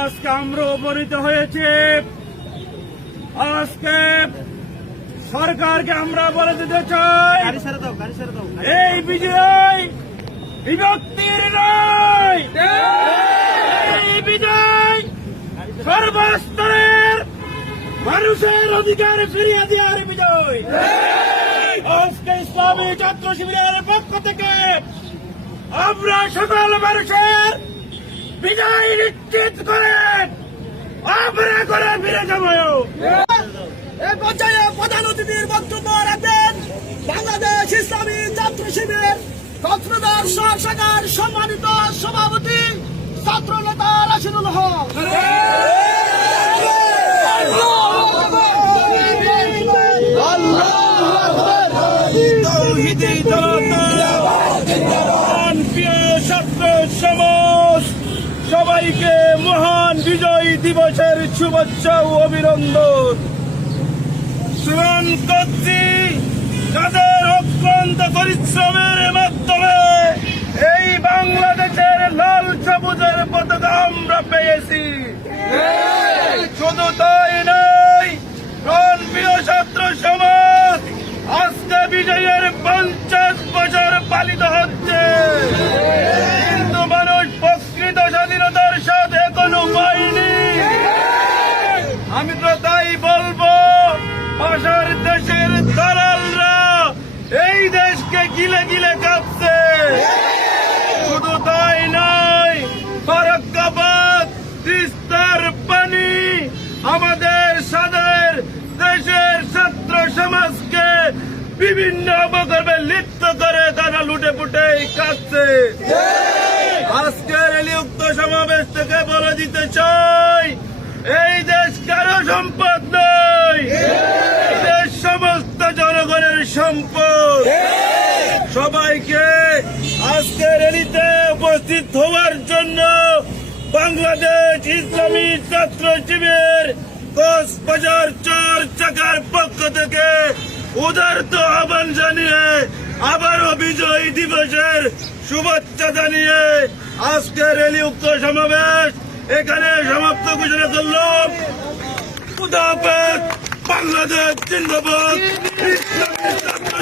আজকে আমরা উপনীত হয়েছে। আজকে সরকারকে আমরা বলে দিতে চাই, এই বিজয় বিভক্তির নয়, এই বিজয় সর্বস্তরের মানুষের অধিকার ফিরিয়ে দেওয়ার বিজয়। আজকে ইসলামী ছাত্র শিবিরের পক্ষ থেকে আমরা সকল মানুষের বিজয় নিশ্চিত করে আমরা করে ফিরে যাব। এই পর্যায়ে প্রধান অতিথির বক্তব্য রাখবেন বাংলাদেশ ইসলামী ছাত্র শিবির কক্সবাজার শাখার সম্মানিত সভাপতি ছাত্র নেতা রাশিদুল হক। সবাইকে মহান বিজয় দিবসের শুভেচ্ছা ও অভিনন্দন। স্মরণ করছি যাদের অক্লান্ত পরিশ্রমের মাধ্যমে এই বাংলাদেশের লাল সবুজের পতাকা আমরা পেয়েছি। শুধু তাই নয়, প্রিয় ছাত্র সমাজ, আজকে বিজয়ের 50 বছর পালিত হচ্ছে, কিন্তু মানুষ প্রকৃত স্বাধীনতার সাথে এখনো পায়নি। আমি তো তাই বলবো, পাশের দেশের দালালরা এই দেশকে গিলে গিলে কাঁপছে। শুধু তাই নয়, ফারাক্কাবাদ, তিস্তার পানি আমাদের সাদের দেশের ছাত্র সমাজকে বিভিন্ন অপকর্মে লিপ্ত করে তারা লুটে পুটে কাটছে। আজকের এই উক্ত সমাবেশ থেকে বলে দিতে চাই, এই দেশ কারো সম্পদ নয়, এই দেশ সমস্ত জনগণের সম্পদ। সবাইকে আজকের র্যালিতে উপস্থিত হওয়ার জন্য বাংলাদেশ ইসলামী ছাত্র শিবির কক্সবাজার 4 চাকার পক্ষ থেকে উদারত আহ্বান জানিয়ে আবারও বিজয় দিবসের শুভেচ্ছা জানিয়ে আজকের র্যালি উক্ত সমাবেশ এখানে সমাপ্ত ঘোষণা করলাম। খুদা হাফেজ। বাংলাদেশ জিন্দাবাদ। ইসলামী ছাত্র